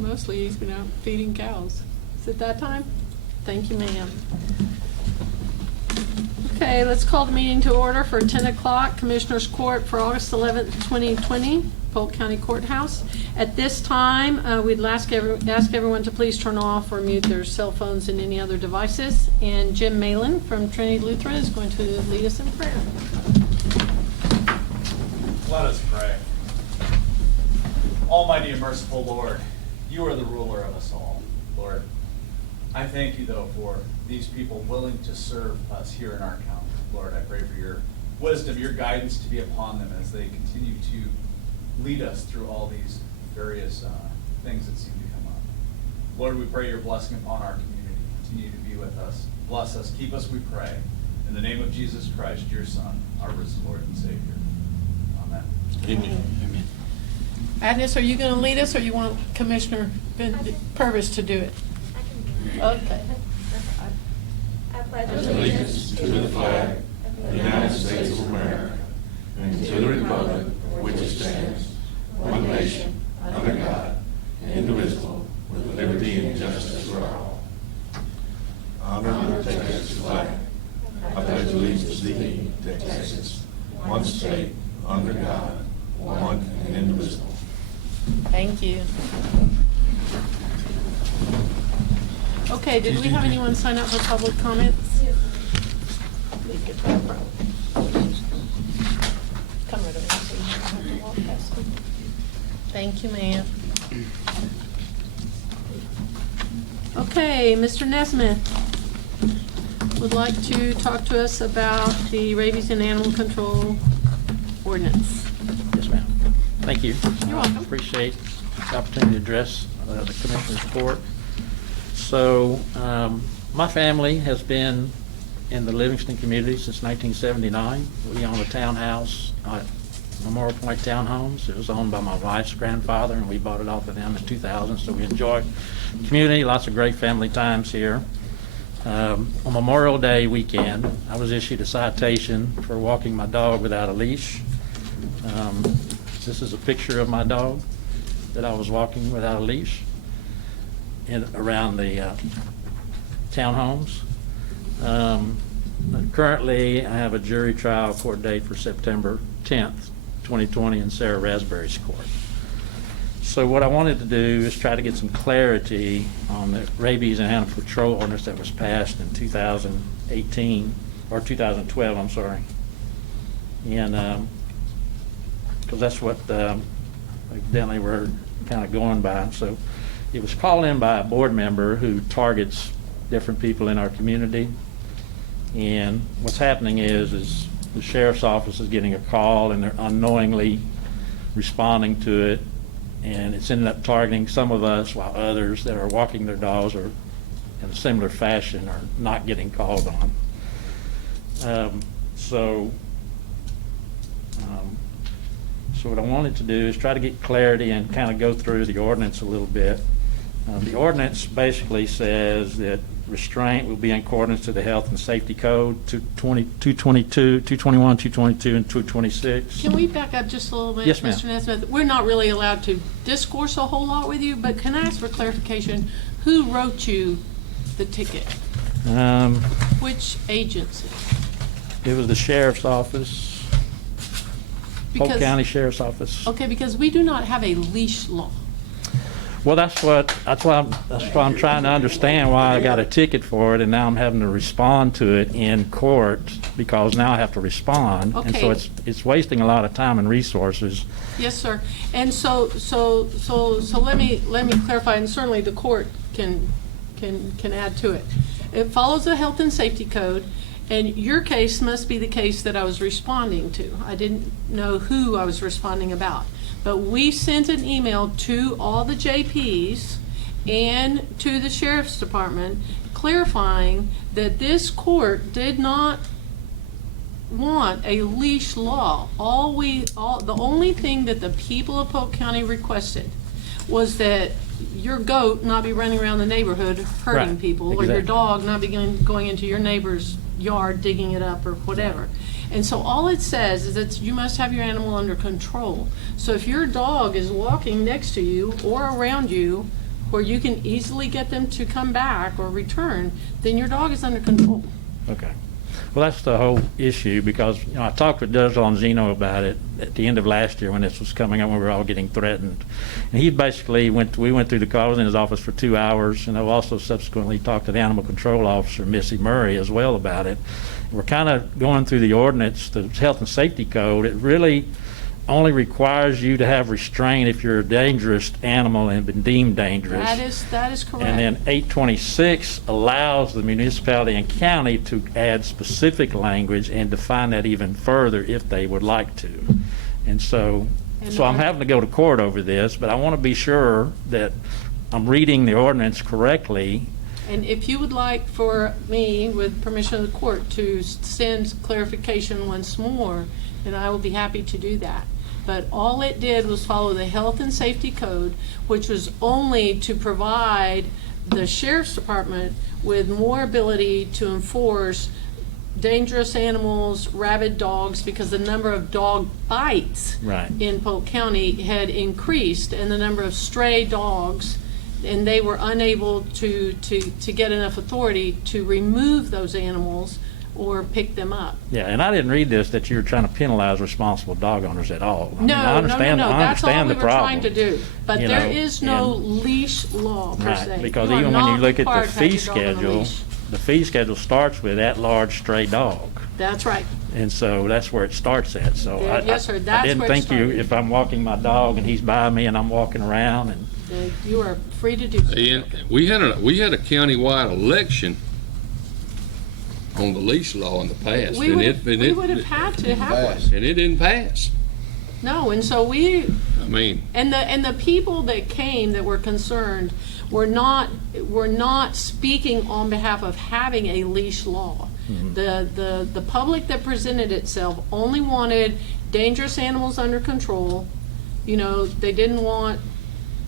Mostly he's been out feeding cows. Is it that time? Thank you, ma'am. Okay, let's call the meeting to order for 10 o'clock, Commissioners Court for August 11th, 2020, Polk County Courthouse. At this time, we'd ask everyone to please turn off or mute their cell phones and any other devices. And Jim Malin from Trinity Lutheran is going to lead us in prayer. Let us pray. Almighty and merciful Lord, you are the ruler of us all. Lord, I thank you, though, for these people willing to serve us here in our county. Lord, I pray for your wisdom, your guidance to be upon them as they continue to lead us through all these various things that seem to come up. Lord, we pray your blessing upon our community. Continue to be with us. Bless us. Keep us, we pray. In the name of Jesus Christ, your Son, our risen Lord and Savior. Amen. Amen. Amen. Agnes, are you going to lead us, or you want Commissioner Purvis to do it? Okay. I pledge Allegiance to the flag of the United States of America and to the republic for which it stands, one nation, under God, indivisible, with liberty and justice for all. Honor and protect this flag. I pledge allegiance to thee, Texas, one state, under God, one and indivisible. Thank you. Okay, did we have anyone sign up for public comments? Come right over so you don't have to walk past them. Thank you, ma'am. Okay, Mr. Nesmith would like to talk to us about the rabies and animal control ordinance. Yes, ma'am. Thank you. You're welcome. Appreciate the opportunity to address the Commissioner's Court. So, my family has been in the Livingston community since 1979. We own a townhouse at Memorial Point Townhomes. It was owned by my wife's grandfather, and we bought it off of them in 2000. So we enjoy the community, lots of great family times here. On Memorial Day weekend, I was issued a citation for walking my dog without a leash. This is a picture of my dog that I was walking without a leash around the townhomes. Currently, I have a jury trial court date for September 10th, 2020 in Sarah Raspberry's court. So what I wanted to do is try to get some clarity on the rabies and animal control ordinance that was passed in 2018, or 2012, I'm sorry. And because that's what evidently we're kind of going by. So it was called in by a board member who targets different people in our community. And what's happening is the sheriff's office is getting a call and they're unknowingly responding to it. And it's ended up targeting some of us while others that are walking their dogs or in a similar fashion are not getting called on. So what I wanted to do is try to get clarity and kind of go through the ordinance a little bit. The ordinance basically says that restraint will be in accordance to the Health and Safety Code 222, 221, 222, and 226. Can we back up just a little bit, Yes, ma'am. Mr. Nesmith? We're not really allowed to discourse a whole lot with you, but can I ask for clarification? Who wrote you the ticket? Which agency? It was the sheriff's office, Polk Because- County Sheriff's Office. Okay, because we do not have a leash law. Well, that's why I'm trying to understand why I got a ticket for it, and now I'm having to respond to it in court because now I have to respond, and so Okay. it's wasting a lot of time and resources. Yes, sir. And so let me clarify, and certainly the court can add to it. It follows the Health and Safety Code, and your case must be the case that I was responding to. I didn't know who I was responding about. But we sent an email to all the JPs and to the Sheriff's Department clarifying that this court did not want a leash law. The only thing that the people of Polk County requested was that your goat not be running around the neighborhood hurting Right, people, or your exactly. dog not be going into your neighbor's yard digging it up or whatever. And so all it says is that you must have your animal under control. So if your dog is walking next to you or around you where you can easily get them to come back or return, then your dog is under control. Okay. Well, that's the whole issue, because, I talked with Judge Longino about it at the end of last year when this was coming up, when we were all getting threatened. And he basically we went through the call. I was in his office for 2 hours, and I've also subsequently talked to the animal control officer, Missy Murray, as well about it. We're kind of going through the ordinance, the health and safety code. It really only requires you to have restraint if you're a dangerous animal and been deemed dangerous. That is correct. And then 826 allows the municipality and county to add specific language and define that even further if they would like to. And so I'm having to go to court over this, but I want to be sure that I'm reading the ordinance correctly. And if you would like for me, with permission of the court, to send clarification once more, then I will be happy to do that. But all it did was follow the health and safety code, which was only to provide the sheriff's department with more ability to enforce dangerous animals, rabid dogs, because the number of dog bites Right. in Polk County had increased, and the number of stray dogs, and they were unable to get enough authority to remove those animals or pick them up. Yeah, and I didn't read this that you were trying to penalize responsible dog owners at all. I mean, No, I understand, no, I that's all understand we the were trying problem. to do. But You there know, is no and- leash law per se. Right, because You are even when you not look at required the to have fee your dog on a schedule, leash. the fee schedule starts with at-large stray dog. That's right. And so that's where it starts at. So Yeah, yes, sir, I that's didn't where it think started. if I'm walking my dog and he's by me and I'm walking around and, You are free to do so. And we had a countywide election on the leash law in the past. We would have had to have one. And it didn't pass. No, and so we, I mean, and the people that came that were concerned were not speaking on behalf of having a leash law. The public that presented itself only wanted dangerous animals under control. You know, they didn't want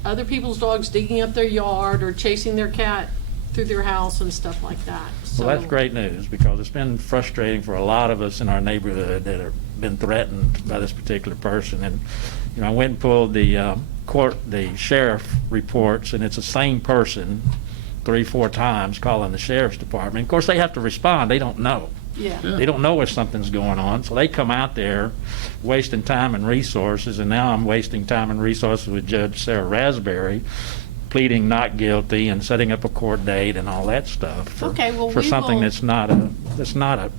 other people's dogs digging up their yard or chasing their cat through their house and stuff like that. So well, that's great news, because it's been frustrating for a lot of us in our neighborhood that have been threatened by this particular person. And, I went and pulled the sheriff reports, and it's the same person 3-4 times calling the sheriff's department. Of course, they have to respond. They don't know. Yeah. Yeah. They don't know if something's going on, so they come out there wasting time and resources, and now I'm wasting time and resources with Judge Sarah Raspberry, pleading not guilty and setting up a court date and all that stuff for, Okay, well, for we something will- that's not a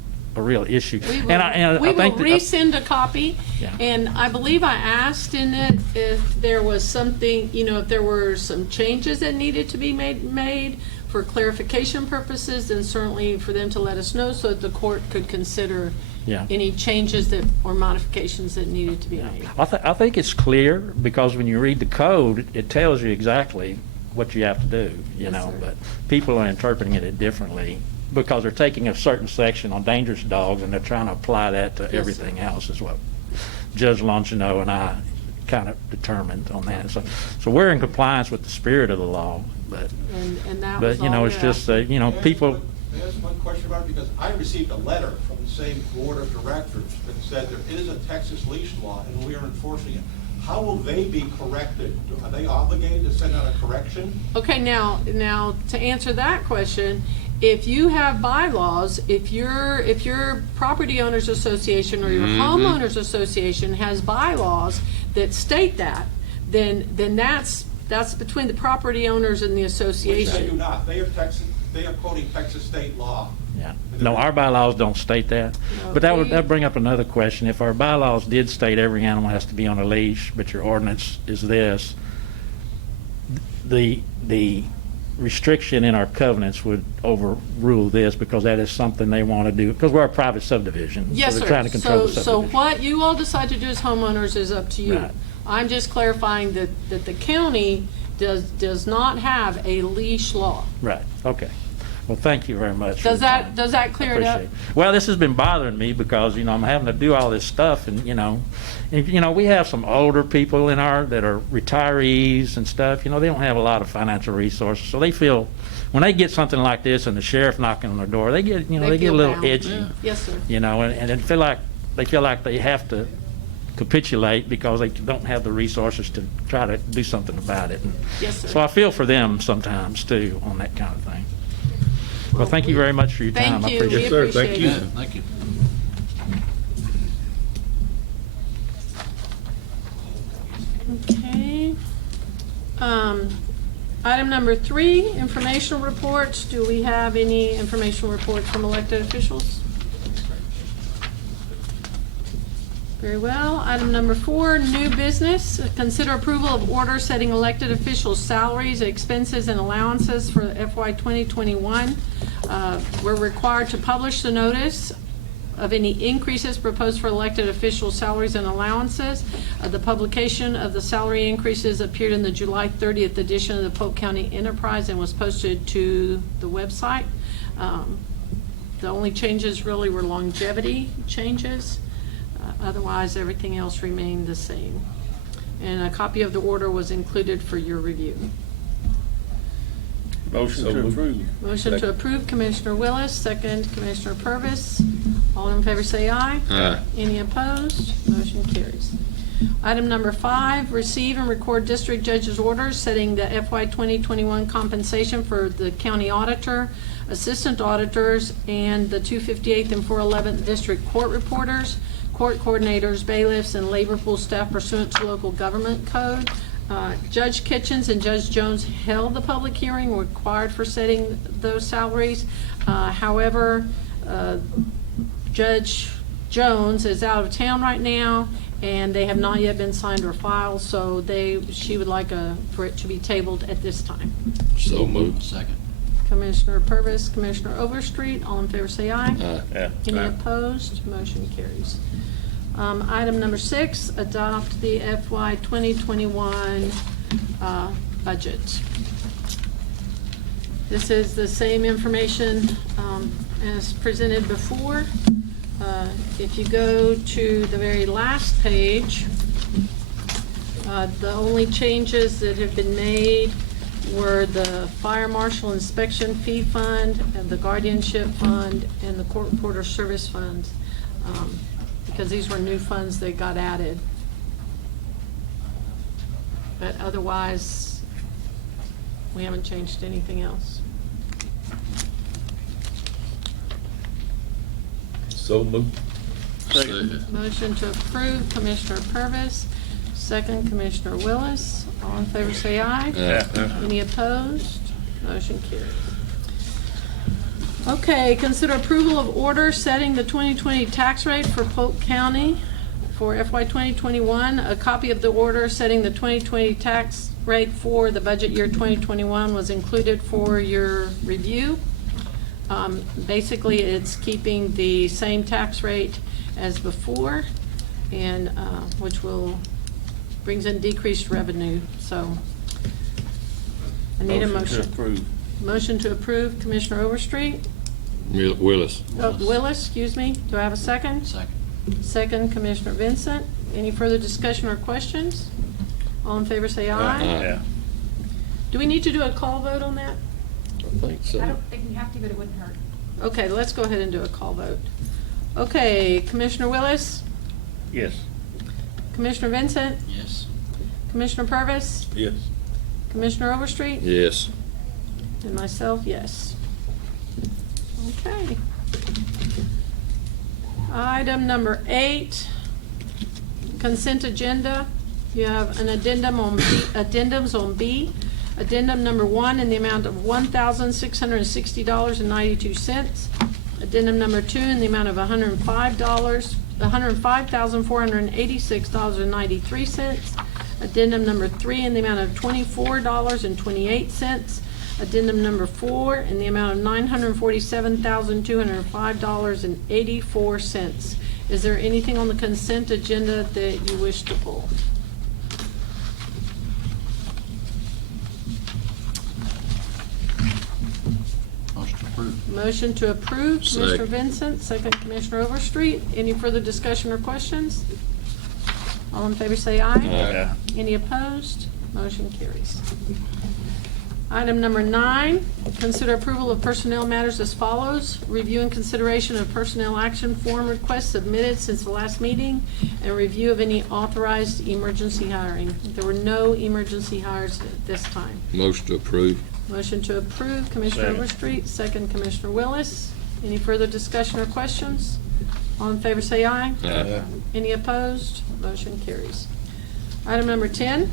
real issue. We will, I we will think that- resend a copy, Yeah. and I believe I asked in it if there was something, if there were some changes that needed to be made for clarification purposes, and certainly for them to let us know so that the court could consider Yeah. any changes or modifications that needed to be made. I think it's clear, because when you read the code, it tells you exactly what you have to do, Yes, sir. but people are interpreting it differently because they're taking a certain section on dangerous dogs and they're trying to apply that to sir. everything else, is what Judge Longino and I kind of determined on that. So we're in compliance with the spirit of the law, but And that was all it's we're just, asking. people, May I ask one question about it? Because I received a letter from the same board of directors that said there is a Texas leash law and we are enforcing it. How will they be corrected? Are they obligated to send out a correction? Okay, now to answer that question, if you have bylaws, if your property owners association or your homeowners association has bylaws that state that, then that's between the property owners and the Which they do association. not. They are quoting Texas state law. yeah. No, our bylaws don't state that. No, But that would we- that'd bring up another question. If our bylaws did state every animal has to be on a leash, but your ordinance is this, the restriction in our covenants would overrule this, because that is something they want to do, because we're a private subdivision. Yes, so they're sir. trying to control the So subdivision. what you all decide to do as homeowners is up to you. Right. I'm just clarifying that the county does not have a leash law. Right, okay. Well, thank you very much. for Does your time. that I clear it up? appreciate it. Well, this has been bothering me because, I'm having to do all this stuff, and, we have some older people that are retirees and stuff. They don't have a lot of financial resources, so they feel, when they get something like this and the sheriff knocking on their door, they get, they get a feel little bound. edgy. Yes, sir. And they feel like they have to capitulate because they don't have the resources to try to do something about it. And Yes, sir. so I feel for them sometimes too on that kind of thing. Well, thank you very much for your time. Thank I you. appreciate We it. sir. Thank appreciate you. it. Thank you. Okay. Item number 3, informational reports. Do we have any informational reports from elected officials? Very well. Item number 4, new business. Consider approval of order setting elected officials' salaries, expenses, and allowances for FY 2021. We're required to publish the notice of any increases proposed for elected officials' salaries and allowances. The publication of the salary increases appeared in the July 30th edition of the Polk County Enterprise and was posted to the website. The only changes really were longevity changes. Otherwise, everything else remained the same. And a copy of the order was included for your review. Motion to approve. Motion to approve, Commissioner Willis, second, Commissioner Purvis. All in favor say aye. Aye. Any opposed? Motion carries. Item number 5, receive and record district judge's orders setting the FY 2021 compensation for the county auditor, assistant auditors, and the 258th and 411th district court reporters, court coordinators, bailiffs, and labor pool staff pursuant to local government code. Judge Kitchens and Judge Jones held the public hearing required for setting those salaries. However, Judge Jones is out of town right now, and they have not yet been signed or filed, so she would like for it to be tabled at this time. So moved. Second. Commissioner Purvis, Commissioner Overstreet, all in favor say aye. Aye. Any opposed? Motion carries. Item number 6, adopt the FY 2021 budget. This is the same information as presented before. If you go to the very last page, the only changes that have been made were the Fire Marshal Inspection Fee Fund, and the Guardianship Fund, and the Court Reporter Service Fund, because these were new funds that got added. But otherwise, we haven't changed anything else. So moved. Second. Motion to approve, Commissioner Purvis. Second, Commissioner Willis. All in favor say aye. Aye. Any opposed? Motion carries. Okay, consider approval of order setting the 2020 tax rate for Polk County for FY 2021. A copy of the order setting the 2020 tax rate for the budget year 2021 was included for your review. Basically, it's keeping the same tax rate as before, and which brings in decreased revenue. So I need a motion. to approve. Motion to approve, Commissioner Overstreet. Willis. Willis, excuse me. Do I have a second? Second. Second, Commissioner Vincent. Any further discussion or questions? All in favor say aye. Aye. Do we need to do a call vote on that? I think so. I don't think you have to, but it wouldn't hurt. Okay, let's go ahead and do a call vote. Okay, Commissioner Willis, Yes. Commissioner Vincent, Yes. Commissioner Purvis, Yes. Commissioner Overstreet, Yes. and myself, yes. Okay. Item number 8, consent agenda. You have an addendum on B, addendums on B. Addendum number 1 in the amount of $1,660.92. Addendum number 2 in the amount of $105,486.93. Addendum number 3 in the amount of $24.28. Addendum number 4 in the amount of $947,205.84. Is there anything on the consent agenda that you wish to pull? Motion approved. Motion to approve, Commissioner Second. Vincent, second Commissioner Overstreet. Any further discussion or questions? All in favor say aye. Aye. Any opposed? Motion carries. Item number 9, consider approval of personnel matters as follows. Review and consideration of personnel action form requests submitted since the last meeting, and review of any authorized emergency hiring. There were no emergency hires at this time. Motion to approve. Motion to approve, Commissioner Second. Overstreet, second, Commissioner Willis. Any further discussion or questions? All in favor say aye. Aye. Any opposed? Motion carries. Item number 10,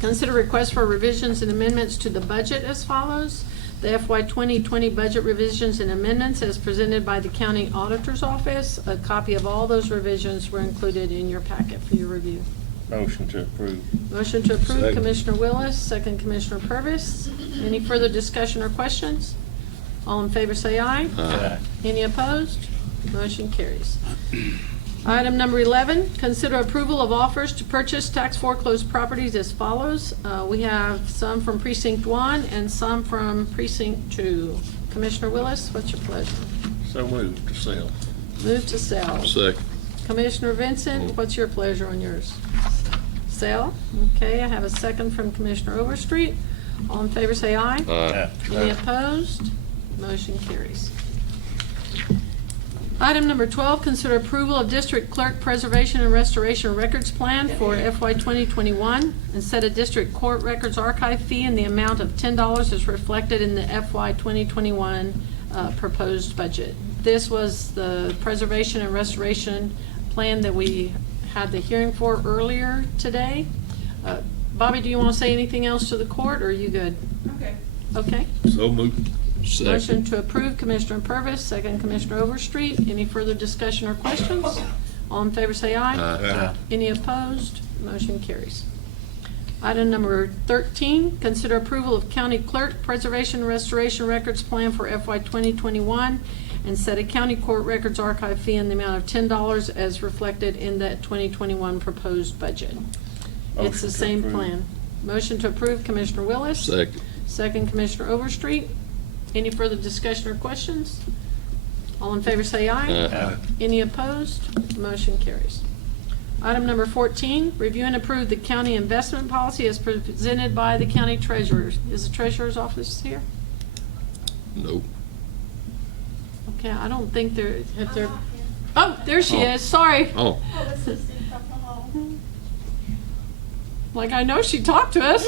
consider request for revisions and amendments to the budget as follows. The FY 2020 budget revisions and amendments as presented by the County Auditor's Office. A copy of all those revisions were included in your packet for your review. Motion to approve. Motion to approve, Second. Commissioner Willis, second, Commissioner Purvis. Any further discussion or questions? All in favor say aye. Aye. Any opposed? Motion carries. Item number 11, consider approval of offers to purchase tax foreclosed properties as follows. We have some from Precinct 1 and some from Precinct 2. Commissioner Willis, what's your pleasure? So moved to sell. Move to sell. Second. Commissioner Vincent, what's your pleasure on yours? Sell. Okay, I have a second from Commissioner Overstreet. All in favor say aye. Aye. Any opposed? Motion carries. Item number 12, consider approval of District Clerk Preservation and Restoration Records Plan for FY 2021 and set a District Court Records Archive fee in the amount of $10 as reflected in the FY 2021 proposed budget. This was the preservation and restoration plan that we had the hearing for earlier today. Bobby, do you want to say anything else to the court, or are you good? Okay. Okay. So moved. Motion Second. to approve, Commissioner Purvis, second, Commissioner Overstreet. Any further discussion or questions? All in favor say aye. Aye. Any opposed? Motion carries. Item number 13, consider approval of County Clerk Preservation and Restoration Records Plan for FY 2021 and set a County Court Records Archive fee in the amount of $10 as reflected in that 2021 proposed budget. It's Motion the to same approve. plan. Motion to approve, Commissioner Willis. Second. Second, Commissioner Overstreet. Any further discussion or questions? All in favor say aye. Aye. Any opposed? Motion carries. Item number 14, review and approve the county investment policy as presented by the county treasurer. Is the treasurer's office here? Nope. Okay, I don't think there, if there, oh, there she is, sorry. Oh, Like, I know she talked to us.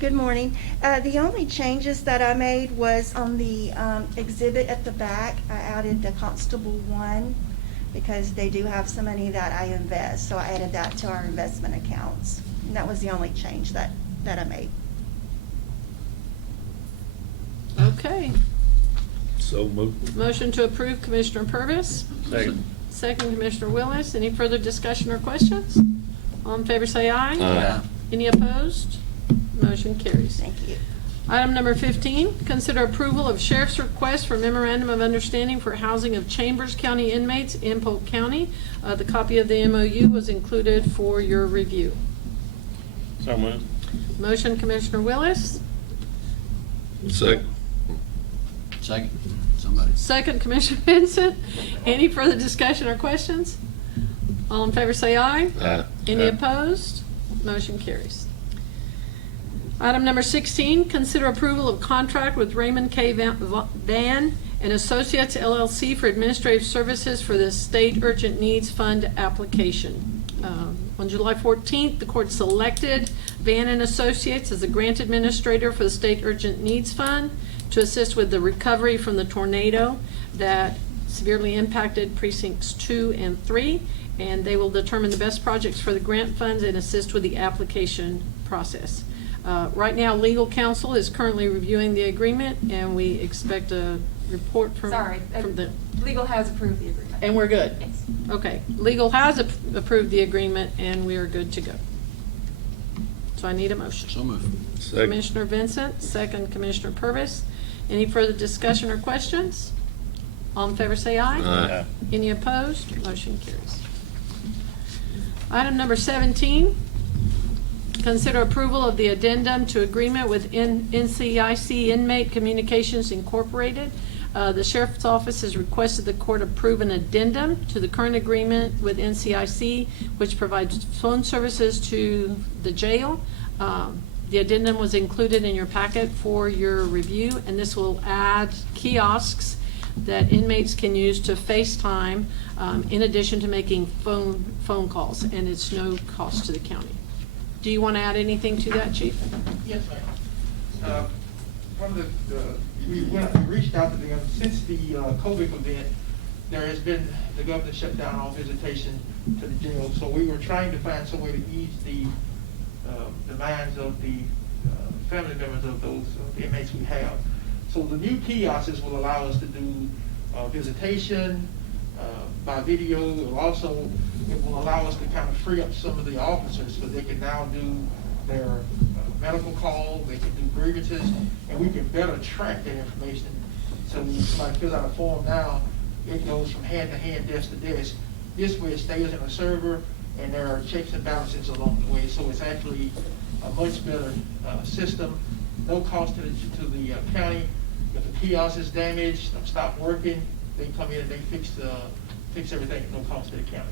Good morning. The only changes that I made was on the exhibit at the back. I added the Constable 1 because they do have some money that I invest, so I added that to our investment accounts. And that was the only change that I made. Okay. So moved. Motion to approve, Commissioner Purvis. Second. Second, Commissioner Willis. Any further discussion or questions? All in favor say aye. Aye. Any opposed? Motion carries. Thank you. Item number 15, consider approval of sheriff's request for memorandum of understanding for housing of Chambers County inmates in Polk County. The copy of the MOU was included for your review. So moved. Motion, Commissioner Willis. second. Second, somebody. Second, Commissioner Vincent. Any further discussion or questions? All in favor say aye. Aye. Any Aye. opposed? Motion carries. Item number 16, consider approval of contract with Raymond K. Van and Associates LLC for administrative services for the State Urgent Needs Fund application. On July 14th, the court selected Van and Associates as the grant administrator for the State Urgent Needs Fund to assist with the recovery from the tornado that severely impacted precincts 2 and 3, and they will determine the best projects for the grant funds and assist with the application process. Right now, legal counsel is currently reviewing the agreement, and we expect a report from the, Legal has approved the agreement. and we're good. Yes. Okay, legal has approved the agreement, and we are good to go. So I need a motion. So moved. Second. Commissioner Vincent, second, Commissioner Purvis. Any further discussion or questions? All in favor say aye. Aye. Any opposed? Motion carries. Item number 17, consider approval of the addendum to agreement with Nceic Inmate Communications Incorporated. The Sheriff's Office has requested the court approve an addendum to the current agreement with Nceic, which provides phone services to the jail. The addendum was included in your packet for your review, and this will add kiosks that inmates can use to FaceTime, in addition to making phone calls, and it's no cost to the county. Do you want to add anything to that, Chief? Yes, ma'am. One of we reached out to them since the COVID event. There has been, the governor shut down all visitation to the jail, so we were trying to find some way to ease the minds of the family members of those inmates we have. So the new kiosks will allow us to do visitation by video. It will allow us to kind of free up some of the officers, because they can now do their medical call, they can do grievances, and we can better track that information. So when somebody fills out a form now, it goes from hand to hand, desk to desk. This way it stays in a server, and there are checks and balances along the way. So it's actually a much better system. No cost to the county. If the kiosk is damaged, stop working, they come in and they fix everything at no cost to the county.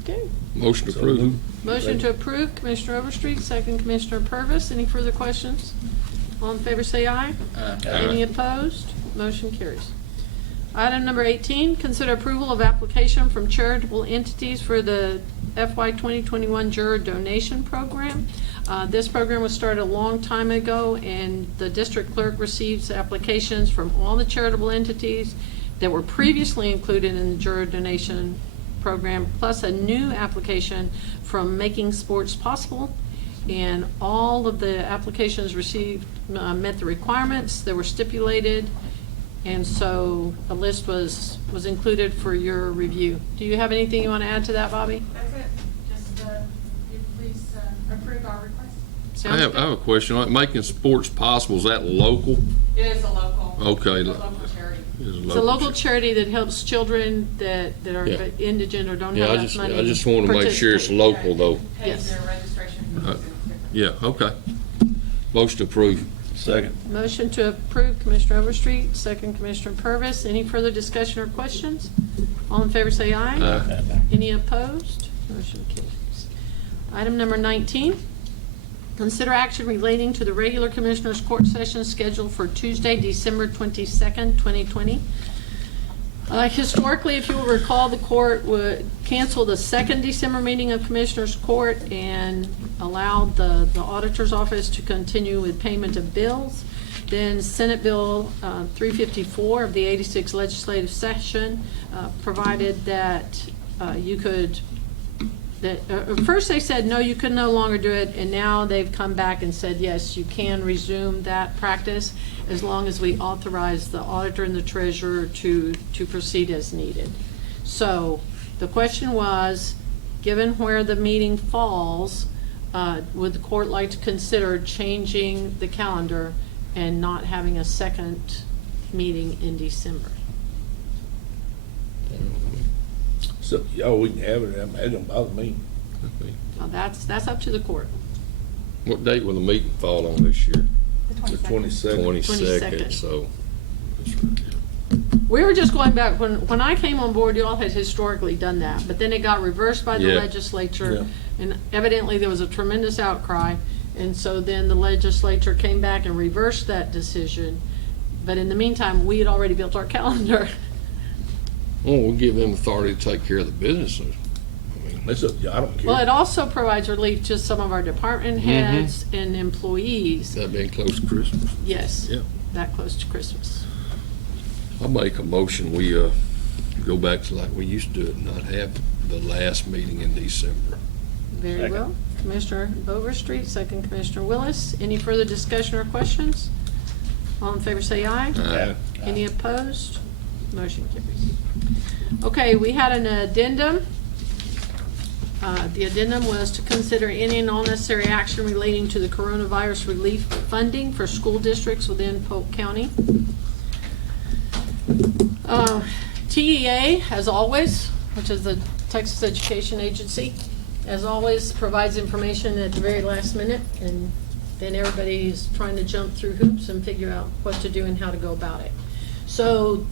Okay. Motion approved. Motion to approve, Commissioner Overstreet, second Commissioner Purvis. Any further questions? All in favor say aye. Any opposed? Motion carries. Item number 18, consider approval of application from charitable entities for the FY 2021 Juror Donation Program. This program was started a long time ago, and the district clerk receives applications from all the charitable entities that were previously included in the Juror Donation Program, plus a new application from Making Sports Possible. And all of the applications received met the requirements that were stipulated, and so a list was included for your review. Do you have anything you want to add to that, Bobby? That's it. Just, you please approve our request. I Sounds have good. a question. Like Making Sports Possible, is that local? It is a local. Okay. A local charity. It's a local charity that helps children that are Yeah. indigent or don't Yeah, have I enough money. I just want to make sure it's participate. local though. Pays Yes. their registration fees and Yeah, okay. Motion approved. Second. Motion to approve, Commissioner Overstreet, second Commissioner Purvis. Any further discussion or questions? All in favor say aye. Aye. Any opposed? Motion carries. Item number 19, consider action relating to the regular Commissioners' Court session scheduled for Tuesday, December 22nd, 2020. Historically, if you will recall, the court would cancel the second December meeting of Commissioners Court and allowed the Auditor's office to continue with payment of bills. Then Senate Bill 354 of the 86th legislative session provided that you could, first they said, no, you could no longer do it, and now they've come back and said, yes, you can resume that practice as long as we authorize the auditor and the treasurer to proceed as needed. So the question was, given where the meeting falls, would the court like to consider changing the calendar and not having a second meeting in December? So, y'all, we can have it, it don't bother me. Now that's up to the court. What date will the meeting fall on this year? The 22nd. 22nd, so. We were just going back, when I came on board, y'all had historically done that, but then it got reversed by the Yeah. legislature, Yeah. and evidently there was a tremendous outcry, and so then the legislature came back and reversed that decision. But in the meantime, we had already built our calendar. Well, we'll give them authority to take care of the business. I mean, It's up to you, I don't care. Well, it also provides relief to some of our department heads and employees. that being close to Christmas. Yes, Yeah. that close to Christmas. I'll make a motion, we go back to like we used to do it, and not have the last meeting in December. Very Second. well. Commissioner Overstreet, second Commissioner Willis. Any further discussion or questions? All in favor say aye. Aye. Any opposed? Motion carries. Okay, we had an addendum. The addendum was to consider any and all necessary action relating to the coronavirus relief funding for school districts within Polk County. TEA, as always, which is the Texas Education Agency, as always, provides information at the very last minute, and then everybody's trying to jump through hoops and figure out what to do and how to go about it. So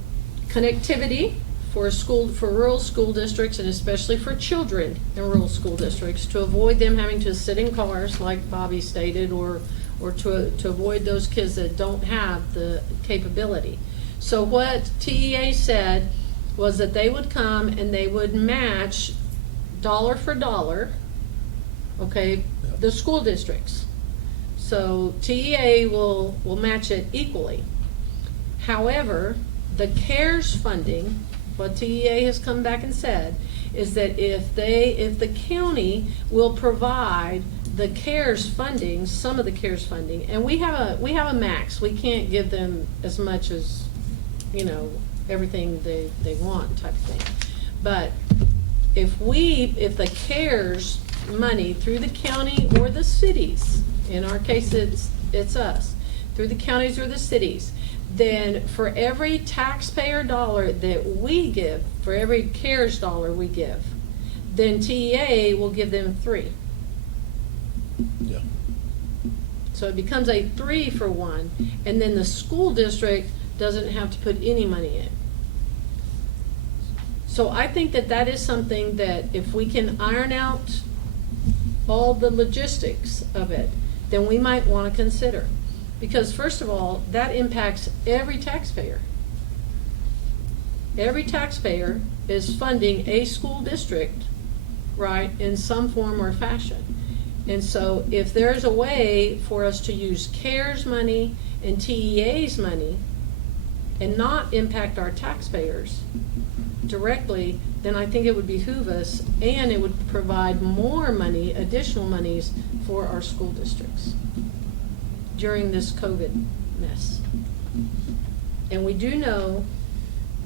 connectivity for rural school districts, and especially for children in rural school districts, to avoid them having to sit in cars, like Bobby stated, or to avoid those kids that don't have the capability. So what TEA said was that they would come and they would match dollar for dollar, okay, the school districts. So TEA will match it equally. However, the CARES funding, what TEA has come back and said, is that if the county will provide the CARES funding, some of the CARES funding, and we have a max. We can't give them as much as, everything they want type of thing. But if the CARES money through the county or the cities, in our case it's us, through the counties or the cities, then for every taxpayer dollar that we give, for every CARES dollar we give, then TEA will give them 3. Yeah. So it becomes a 3 for 1, and then the school district doesn't have to put any money in. So I think that is something that if we can iron out all the logistics of it, then we might want to consider. Because first of all, that impacts every taxpayer. Every taxpayer is funding a school district, right, in some form or fashion. And so if there's a way for us to use CARES money and TEA's money and not impact our taxpayers directly, then I think it would behoove us, and it would provide more money, additional monies for our school districts during this COVID mess. And we do know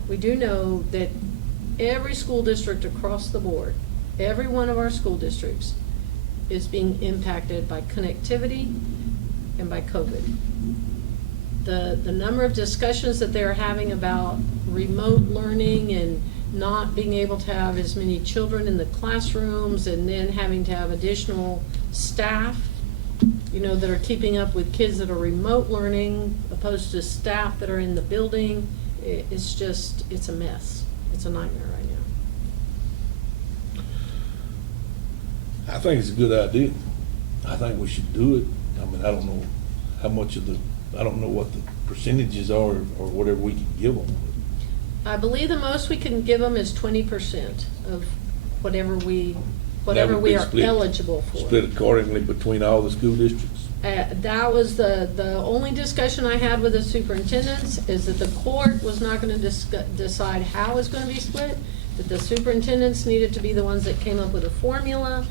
that every school district across the board, every one of our school districts is being impacted by connectivity and by COVID. The number of discussions that they're having about remote learning and not being able to have as many children in the classrooms, and then having to have additional staff, that are keeping up with kids that are remote learning opposed to staff that are in the building. It's a mess. It's a nightmare right now. I think it's a good idea. I think we should do it. I mean, I don't know how much I don't know what the percentages are or whatever we can give them. I believe the most we can give them is 20% of whatever we are eligible for. Split accordingly between all the school districts. That was the only discussion I had with the superintendents, is that the court was not going to decide how it's going to be split, that the superintendents needed to be the ones that came up with a formula,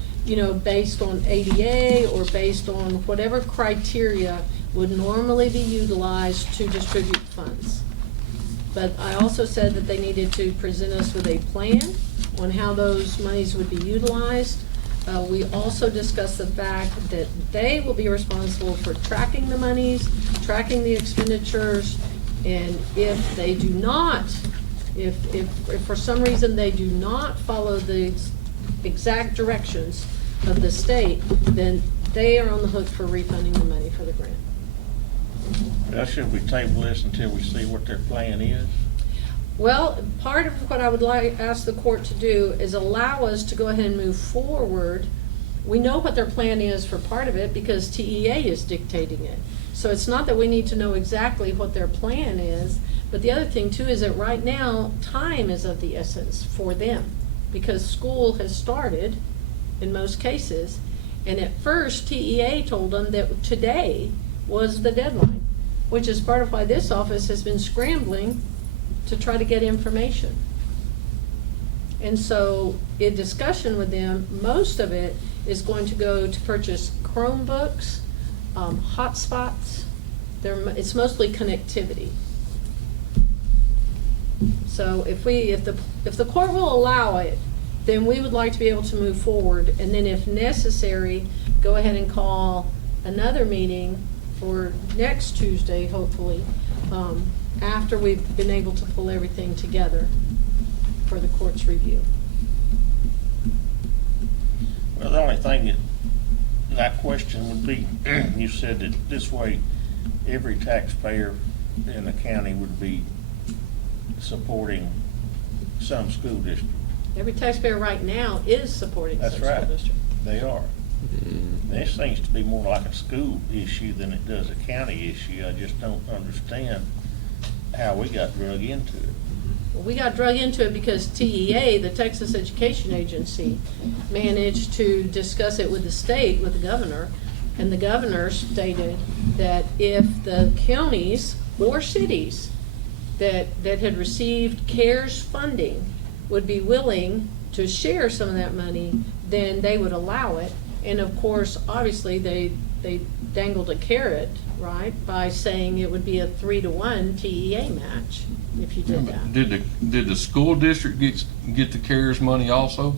based on ADA or based on whatever criteria would normally be utilized to distribute funds. But I also said that they needed to present us with a plan on how those monies would be utilized. We also discussed the fact that they will be responsible for tracking the monies, tracking the expenditures, and if they do not, if for some reason they do not follow the exact directions of the state, then they are on the hook for refunding the money for the grant. Now, should we table this until we see what their plan is? Well, part of what I would ask the court to do is allow us to go ahead and move forward. We know what their plan is for part of it because TEA is dictating it. So it's not that we need to know exactly what their plan is, but the other thing too is that right now, time is of the essence for them because school has started in most cases. And at first, TEA told them that today was the deadline, which is part of why this office has been scrambling to try to get information. And so in discussion with them, most of it is going to go to purchase Chromebooks, hotspots. It's mostly connectivity. So if the court will allow it, then we would like to be able to move forward, and then if necessary, go ahead and call another meeting for next Tuesday, hopefully, after we've been able to pull everything together for the court's review. Well, the only thing that question would be, you said that this way every taxpayer in the county would be supporting some school district. Every taxpayer right now is supporting That's some school right. district. They are. This seems to be more like a school issue than it does a county issue. I just don't understand how we got drug into it. Well, we got drug into it because TEA, the Texas Education Agency, managed to discuss it with the state, with the governor, and the governor stated that if the counties or cities that had received CARES funding would be willing to share some of that money, then they would allow it. And of course, obviously, they dangled a carrot, right, by saying it would be a 3-to-1 TEA match if you did that. Did the school district get the CARES money also?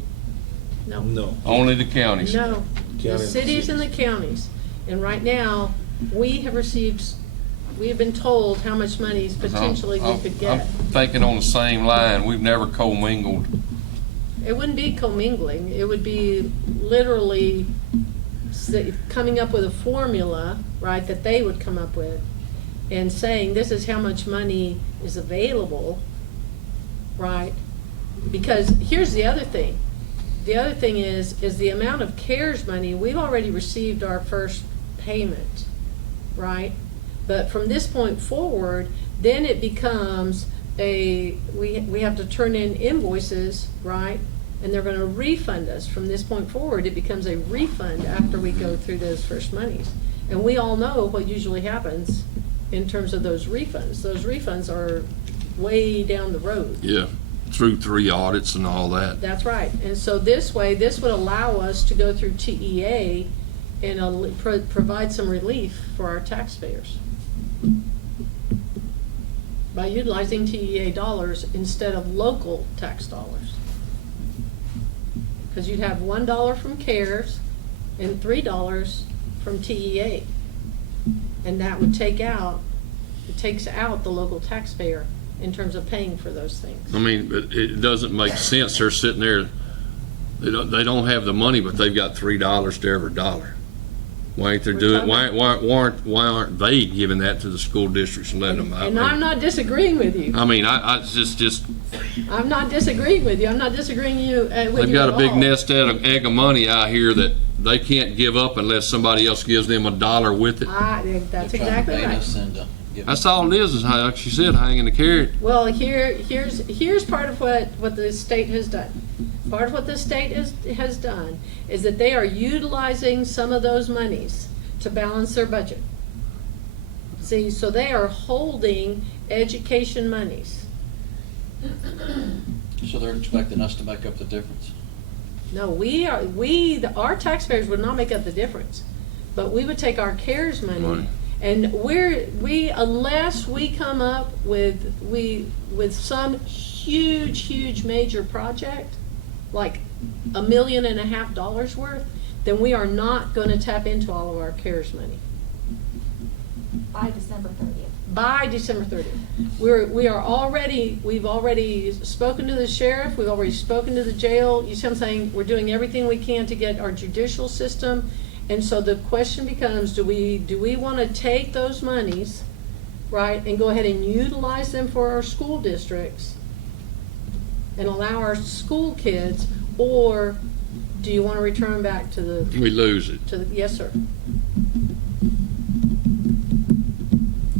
No. No. Only the counties? No, the County- cities and the counties. And right now, we have been told how much money potentially we could I'm get. thinking on the same line, we've never commingled. It wouldn't be commingling, it would be literally coming up with a formula, right, that they would come up with, and saying, this is how much money is available, right? Because here's the other thing. The other thing is the amount of CARES money, we've already received our first payment, right? But from this point forward, then it becomes we have to turn in invoices, right? And they're gonna refund us. From this point forward, it becomes a refund after we go through those first monies. And we all know what usually happens in terms of those refunds. Those refunds are way down the road. Yeah, through 3 audits and all that. That's right. And so this way, this would allow us to go through TEA and provide some relief for our taxpayers by utilizing TEA dollars instead of local tax dollars. Because you'd have $1 from CARES and $3 from TEA. And that would takes out the local taxpayer in terms of paying for those things. I mean, but it doesn't make sense. They're sitting there, they don't have the money, but they've got $3 to every dollar. Why ain't they doing? Why aren't they giving that to the school districts and letting them out? And I'm not disagreeing with you. I mean, I just I'm not disagreeing with you. I'm not disagreeing with you they've got a at big all. nest egg of money out here that they can't give up unless somebody else gives them $1 with it. That's exactly right. That's all it is how, like she said, hanging the carrot. Well, here's part of what the state has done. Part of what the state has done is that they are utilizing some of those monies to balance their budget. See, so they are holding education monies. So they're expecting us to make up the difference? No, our taxpayers would not make up the difference, but we would take our CARES money. And unless we come up with some huge major project, like $1.5 million worth, then we are not going to tap into all of our CARES money. By December 30th. By December 30th. We've already spoken to the sheriff, we've already spoken to the jail. You see what I'm saying? We're doing everything we can to get our judicial system. And so the question becomes, do we want to take those monies, right, and go ahead and utilize them for our school districts and allow our school kids, or do you want to return them back to the... We lose it. Yes, sir.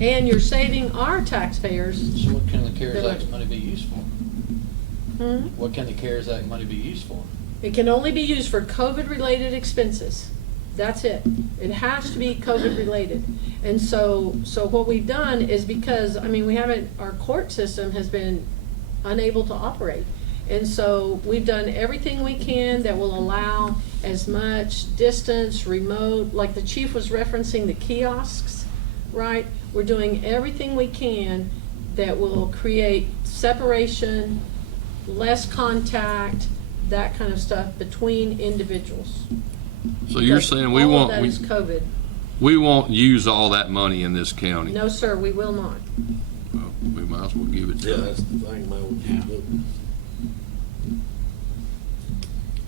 And you're saving our taxpayers... So what can the CARES Act money be used for? Hmm? What can the CARES Act money be used for? It can only be used for COVID-related expenses. That's it. It has to be COVID-related. And so what we've done is because, our court system has been unable to operate. And so we've done everything we can that will allow as much distance, remote, like the chief was referencing the kiosks, right? We're doing everything we can that will create separation, less contact, that kind of stuff between individuals. So you're saying all of that is COVID. we won't use all that money in this county? No, sir, we will not. Well, we might as well give it to Yeah, them. that's the thing, man.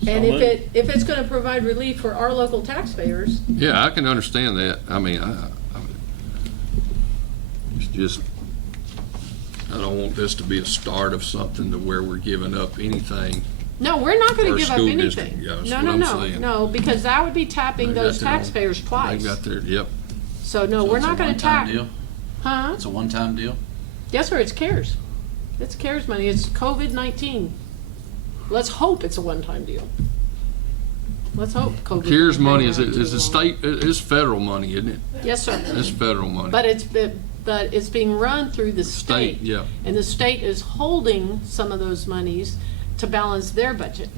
And if it's gonna provide relief for our local taxpayers, Yeah, I can understand that. I mean, it's just, I don't want this to be a start of something to where we're giving up anything. No, we're not gonna Our give up school anything. district, yeah, that's No, what no, I'm no, saying. no, because that would be tapping They got those their own- taxpayers twice. They got their, yep. So, no, So we're it's a not gonna one-time tap. deal? Huh? It's a one-time deal? Yes, sir, it's CARES. It's CARES money, it's COVID-19. Let's hope it's a one-time deal. Let's hope COVID. CARES money is won't the last too long. state, it's federal money, isn't it? Yes, sir. It's federal money. But it's being run through the state. yeah. And the state is holding some of those monies to balance their budget.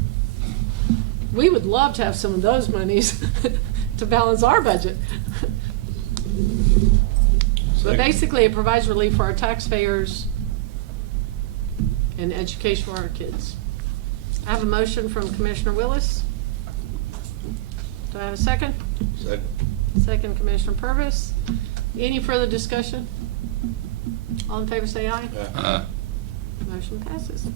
We would love to have some of those monies to balance our budget. But basically, it provides relief for our taxpayers and education for our kids. I have a motion from Commissioner Willis. Do I have a second? Second. Second, Commissioner Purvis. Any further discussion? All in favor, say aye. Motion passes.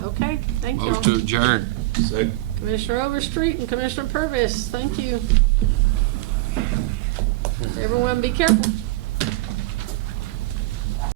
Okay, thank you. Motion to adjourn. Second. Commissioner Overstreet and Commissioner Purvis, thank you. Everyone be careful.